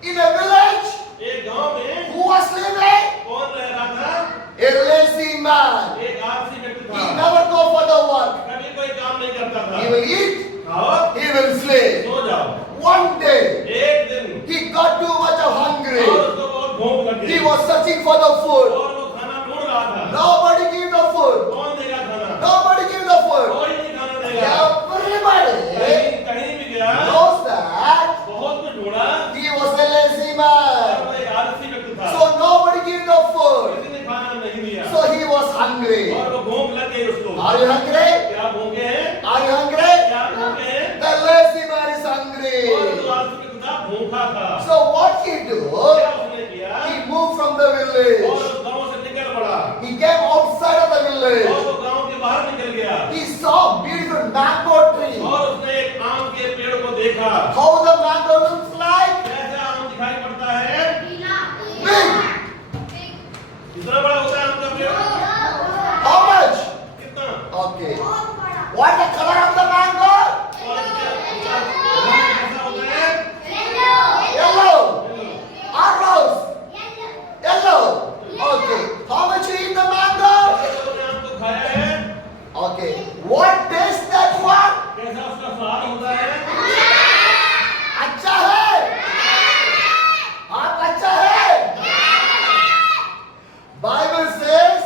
In a village, एक गांव में who was living? कौन रह रहा था? A lazy man. एक आलसी व्यक्ति He था। never go for the work. कभी कोई काम नहीं करता था। He will eat, खाओ, he will sleep. सो जाओ। One day, एक दिन he got too much of और hungry. उसको बहुत भूख लगी। He was searching for the food. और वो खाना ढूंढ रहा था। Nobody give the food. कौन देगा खाना? Nobody give the food. कोई नहीं खाना देगा। Everybody कहीं भी गया, knows that बहुत कुछ ढूंढा, he was a lazy और man. वो एक आलसी व्यक्ति था। So nobody give the food. किसी ने खाना नहीं दिया। So he was hungry. और वो भूख लग गई उसको। Are you hungry? क्या भूखे हैं? Are you hungry? क्या भूखे हैं? The lazy man is और hungry. वो आलसी व्यक्ति था, भूखा था। So what he do? क्या उसने किया? He moved from the और village. उस गांव से निकल पड़ा। He came outside of the और village. वो गांव के बाहर निकल गया। He saw beautiful mango tree. और उसने एक आम के पेड़ को देखा। How the mango looks like? कैसा आम दिखाई पड़ता है? Big. कितना बड़ा होता है आम का पेड़? How much? कितना? Okay. What the color of the mango? और इसका रंग कैसा होता है? Yellow. Arrows. Yellow. Okay. How much you eat the mango? उसने आम को खाया है। Okay. What taste that one? कैसा उसका स्वाद होता है? अच्छा है. आप अच्छा है. Bible says,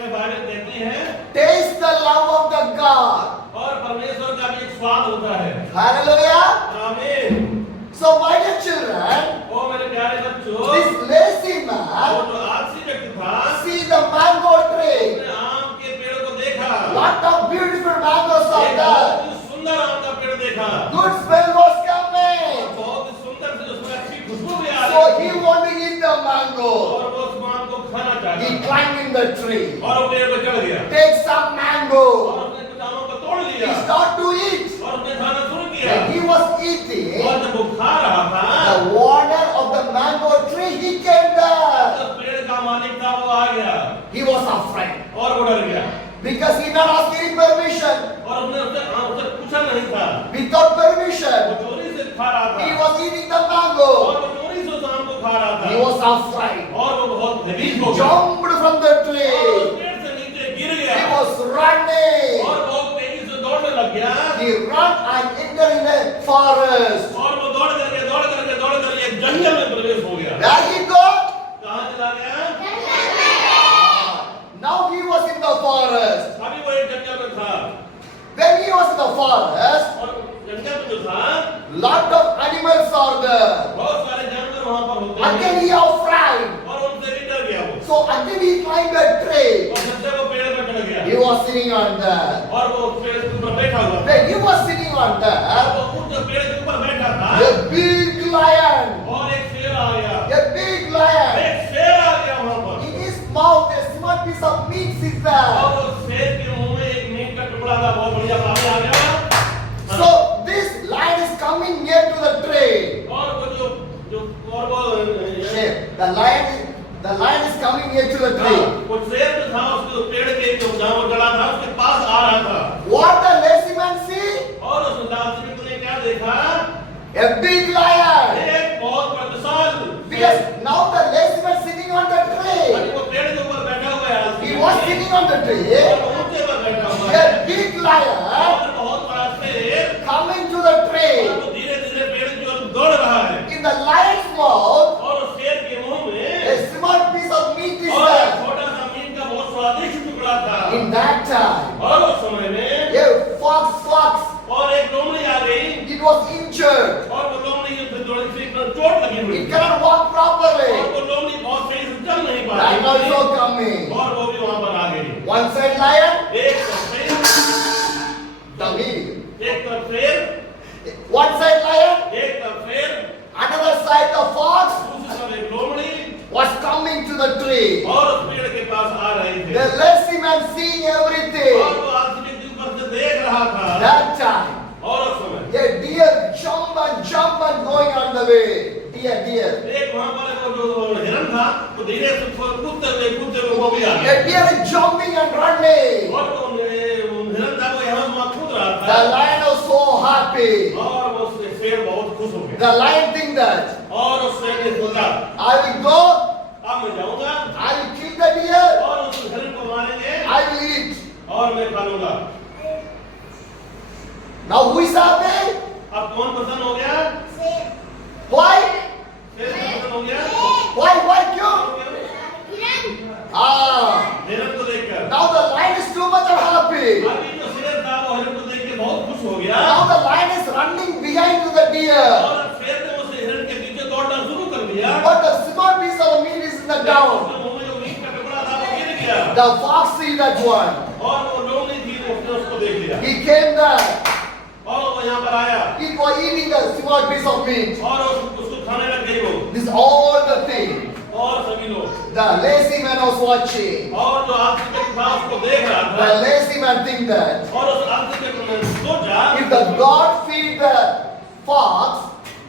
ये बाइबल कहती है taste the love of the God. और परमेश्वर का भी एक स्वाद होता है। Hallelujah. आमीन। So my dear children, ओ मेरे प्यारे बच्चों, this lazy वो man जो आलसी व्यक्ति था, see the mango tree. उसने आम के पेड़ को देखा। What a beautiful mangoes are एक there. बहुत ही सुंदर आम का पेड़ देखा। Good smell was और coming. बहुत ही सुंदर से उसमें अच्छी खुशबू भी आ So रही he थी। wanted to eat the mango. और वो उस आम को खाना He चाहता। climbed in the tree. और वो पेड़ पर चढ़ गया। Take some mango. और उसने कुछ आमों को तोड़ He लिया। started to eat. और उसने खाना शुरू किया। When he was eating, और जब वो खा रहा था, the owner of the mango tree, he came there. तो पेड़ का मालिक था, वो आ गया। He was afraid और वो डर गया। because he not asked any permission. और उसने उससे पूछा नहीं था। Without वो permission, चोरी से खा रहा he था। was eating the mango. और वो चोरी से उस आम को खा रहा था। He was afraid. और वो बहुत भयभीत हो He गया। jumped from the और tree. उस पेड़ से नीचे गिर He गया। was running. और बहुत तेजी से दौड़ने लग गया। He ran and entered in a forest. और वो दौड़ करके एक जंगल में प्रवेश हो गया। Where he go? कहाँ चला गया? Now he was in the forest. अभी वो एक जंगल में था। When he was in the forest, और जंगल में जो था, lot of animals are there. बहुत सारे जानवर वहाँ पर होते हैं। Again he afraid. और उनसे भी डर गया वो। So again he climbed a tree. और फिर से वो पेड़ पर चढ़ गया। He was sitting on that. और वो पेड़ के ऊपर बैठा हुआ था। When he was sitting on और that, वो उस पेड़ के ऊपर बैठा था। a big lion, और एक शेर आ गया। a big lion. एक शेर आ गया वहाँ पर। In his mouth, a small piece of meat is there. और उस शेर के मुंह में एक मीट का टुकड़ा था, बहुत बढ़िया पानी आ गया। So this lion is coming near to the tree. और वो जो और वो The lion is coming near to the tree. वो शेर जो था उसके पेड़ के जो जहाँ वो जड़ा था उसके पास आ रहा था। What the lazy man see? और उस लालची व्यक्ति ने क्या देखा? A big lion. एक बहुत बड़ा विशाल Because now the lazy man sitting on the tree. अभी वो पेड़ के ऊपर बैठा हुआ है। He was sitting on the tree. और वो ऊंचे पर बैठा हुआ है। A big lion और बहुत बड़ा शेर coming to the और tree. वो धीरे-धीरे पेड़ की ओर दौड़ रहा है। In the lion's mouth, और उस शेर के मुंह में a small piece of meat is और एक there. छोटा सा मीट का बहुत स्वादिष्ट टुकड़ा था। In that time, और उस समय में a fox, और एक लोमड़ी आ गई। it was injured. और वो लोमड़ी के थोड़ी सी चोट लगी हुई। It cannot walk और properly. वो लोमड़ी बहुत सही से चल नहीं पा Lion रही also थी। coming. और वो भी वहां पर आ गई। One side lion, एक तरफ the meat. शेर, एक तरफ शेर, One side lion, एक तरफ शेर, another side the fox दूसरी तरफ एक लोमड़ी was coming to the tree. और उस पेड़ के पास आ रहे थे। The lazy man seeing और everything. वो आदमी के ऊपर से देख रहा था। That time, और उस समय a deer jump and going on the way. Deer. एक वहां पर जो हिरन था वो धीरे से कूदते हुए वो भी आ गया। A deer is jumping and running. और वो हिरन था वो यहाँ वहाँ कूद रहा The था। lion was so happy. और वो शेर बहुत खुश हो गया The lion think that और उस शेर ने सोचा I will go, अब मैं जाऊंगा I will kill the deer, और उस हिरण को मारेंगे I will eat. और मैं खा लूंगा। Now who is happy? अब कौन पसंद हो गया? Why? शेर पसंद हो गया? Why क्यों? हिरण को देखकर Now the lion is too much happy. अभी जो शेर था वो हिरण को देख के बहुत खुश हो गया Now the lion is running behind to the deer. और शेर ने उस हिरण के पीछे दौड़ना शुरू कर दिया। But the small piece of meat is in the ground. उसके मुंह में जो मीट का टुकड़ा था वो गिर गया The fox see that one. और वो लोमड़ी थी उसने उसको देख लिया He came there. और वो यहाँ पर आया He was eating the small piece of meat. और उसको खाने लग गई वो This is all the thing. और सभी लोग The lazy man was watching. और जो आलसी था उसको देख रहा The था lazy man think that और उस आलसी ने सोचा if the God feed the fox,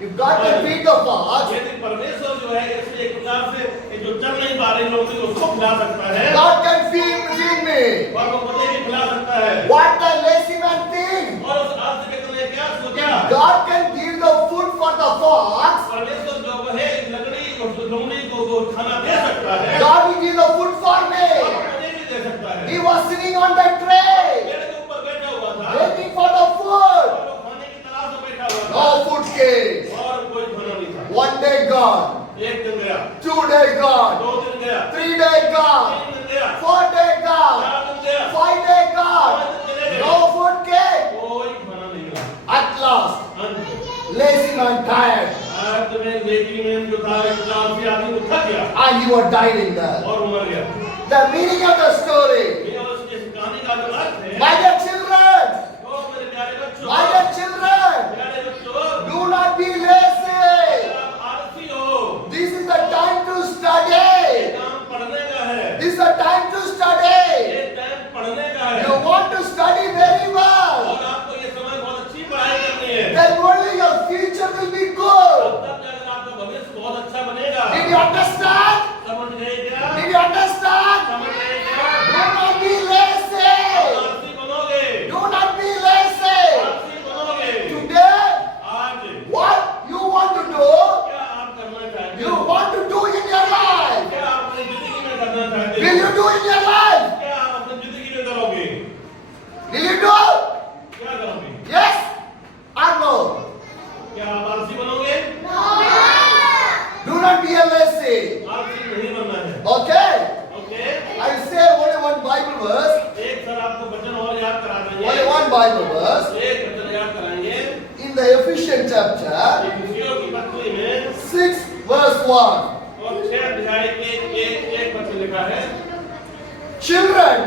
if God can feed the fox, यदि परमेश्वर जो है ऐसे एक प्रकार से ये जो चल नहीं पा रहे लोग थे उसको खिला सकता है God can feed me. और वो पता ही खिला सकता है What the lazy man think? और उस आलसी ने क्या सोचा God can give the food for the fox. परमेश्वर जो है लकड़ी और लोमड़ी को खाना दे सकता है God will give the food for और me. मुझे भी दे सकता है He was sitting on the tray, पेड़ के ऊपर बैठा हुआ था waiting for the और food. वो खाने की तलाश में बैठा हुआ No था food came. और कोई खाना नहीं था One day gone, एक दिन गया 2 days gone, 2 दिन गया 3 days gone, 3 दिन गया 4 days gone, 4 दिन गया 5 days 5 gone. दिन चले गए No food came. कोई खाना नहीं मिला At last, अंत में lazy man tired, अंत में लेडी में जो था एक आलसी आदमी वो थक गया and he was died in there. और मर गया The meaning of the story, ये उसके कहानी का जो अर्थ है my dear children, ओ मेरे प्यारे बच्चों my dear children, प्यारे बच्चों do not be lazy. आप आलसी हो This is the time to study. ये काम पढ़ने का है This is the time to study. ये टाइम पढ़ने का है You want to study very well. और आपको ये समय बहुत अच्छी पढ़ाई करनी है Then only your future will be good. तब जाकर आपका भविष्य बहुत अच्छा बनेगा Did you understand? समझ गए क्या Did you understand? समझ गए क्या Do not be lazy. आलसी बनोगे Do not be lazy. आलसी बनोगे Today, आज what you want to do, क्या आप करना चाहते you हो want to do in your life. क्या आप अपनी जिंदगी में करना चाहते Will हो you do in your life? क्या आप अपनी जिंदगी में करोगे Will you do? क्या करोगे Yes or no? क्या आप आलसी बनोगे Do not be a lazy. आलसी नहीं बनना है Okay? Okay I will say only one Bible verse. एक सर आपको वचन और याद करा Only देंगे one Bible verse. एक वचन याद कराएंगे In the Ephesians chapter इफिसियों की पत्री में 6 verse 1. और 6 अध्याय के एक वचन लिखा है Children,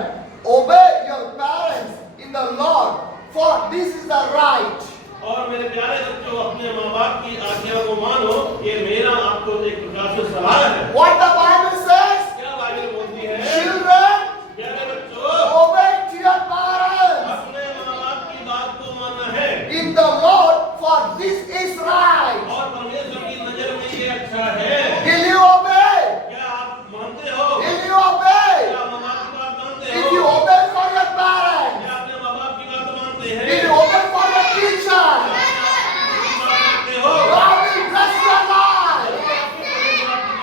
obey your parents in the Lord, for this is the right. और मेरे प्यारे बच्चों अपने माँ बाप की आज्ञा को मानो ये मेरा आपको एक प्रकार से सलाह है What the Bible says? क्या बाइबल बोलती है Children, प्यारे बच्चों obey to your parents अपने माँ बाप की बात को मानना है in the Lord, for this is right. और परमेश्वर की नजर में ये अच्छा है Will you obey? क्या आप मानते हो Will you obey? क्या माँ बाप की बात मानते If हो you obey for your parents, क्या अपने माँ बाप की बात मानते हैं will you obey for your teacher? मानते हो God will bless your life.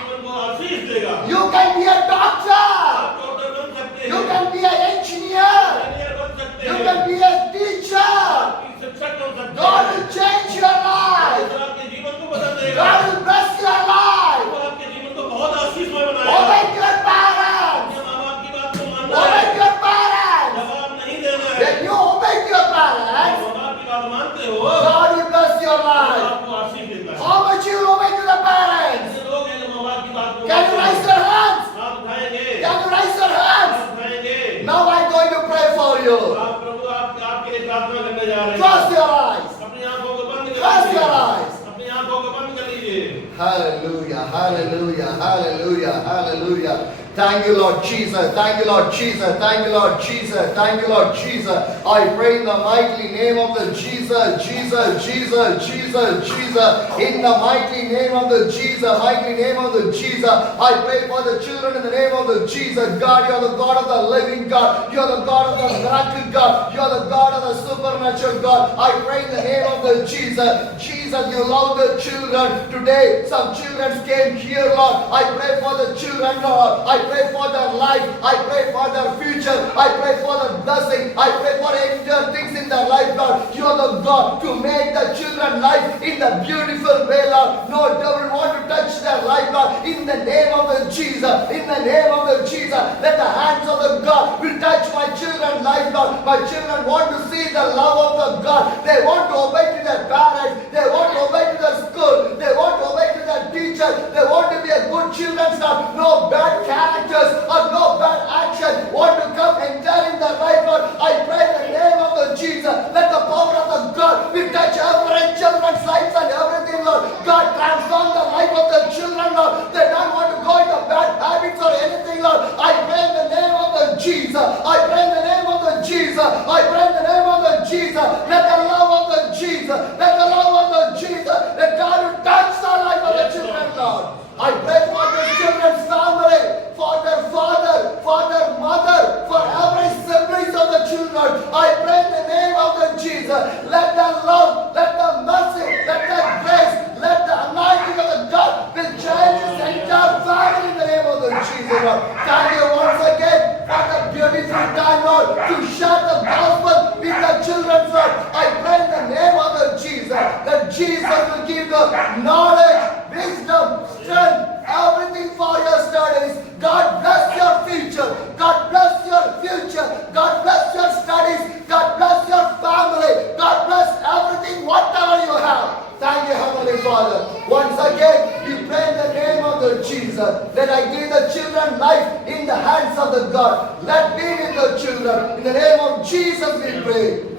जीवन को आशीष देगा You can be a doctor. आप डॉक्टर बन सकते You हैं can be an engineer. Engineer बन सकते You हैं can be a teacher. आपकी शिक्षक बन सकते God हैं will change your life. परमेश्वर आपके जीवन को बदल देगा God will bless your life. वो आपके जीवन को बहुत आशीषमय बनाएगा Obey your parents. अपने माँ बाप की बात को मानना है Obey your parents. जवाब नहीं देना है When you obey your parents, माँ बाप की बात मानते हो God will bless your तो life. आपको आशीष देता है How much you obey to the parents? ऐसे लोग हैं जो माँ बाप की बात को Can you मानते raise हैं। your hands? आप उठाएंगे Can you raise your hands? आप उठाएंगे Now I'm going to pray for you. आप प्रभु आपके लिए प्रार्थना करने जा रहे हैं Close your eyes. अपनी आंखों को बंद कर Close your लीजिए eyes. अपनी आंखों को बंद कर लीजिए Hallelujah, hallelujah, hallelujah, hallelujah. Thank you, Lord Jesus. Thank you, Lord Jesus. Thank you, Lord Jesus. Thank you, Lord Jesus. I pray in the mighty name of the Jesus, Jesus, Jesus, Jesus, Jesus. In the mighty name of the Jesus, mighty name of the Jesus. I pray for the children in the name of the Jesus. God, you are the God of the living God. You are the God of the miracle God. You are the God of the supernatural God. I pray in the name of the Jesus. Jesus. Jesus, you love the children. Today, some children came here, Lord. I pray for the children, Lord. I pray for their life. I pray for their future. I pray for the blessing. I pray for any things in their life, Lord. You are the God to make the children life in the beautiful way, Lord. No devil want to touch their life, Lord. In the name of the Jesus. In the name of the Jesus. Let the hands of the God will touch my children's life, Lord. My children want to see the love of the God. They want to obey to their parents. They want to obey to their school. They want to obey to their teachers. They want to be a good children, Lord. No bad characters or no bad action want to come enter in their life, Lord. I pray in the name of the Jesus. Let the power of the God will touch every children's lives and everything, Lord. God, transform the life of the children, Lord. They don't want to go into bad habits or anything, Lord. I pray in the name of the Jesus. I pray in the name of the Jesus. I pray in the name of the Jesus. Let the love of the Jesus. Let the love of the Jesus. Let God will touch the life of the children, Lord. I pray for the children's family, for their father, for their mother, for every siblings of the children. I pray in the name of the Jesus. Let the love, let the mercy, let the grace, let the anointing of the God will change this entire family in the name of the Jesus, Lord. Thank you once again for the beautiful time, Lord, to share the gospel with the children, Lord. I pray in the name of the Jesus that Jesus will give the knowledge, wisdom, strength, everything for your studies. God bless your future. God bless your future. God bless your studies. God bless your family. God bless everything, whatever you have. Thank you, Heavenly Father. Once again, we pray in the name of the Jesus that I give the children life in the hands of the God. Let be with the children. In the name of Jesus we pray.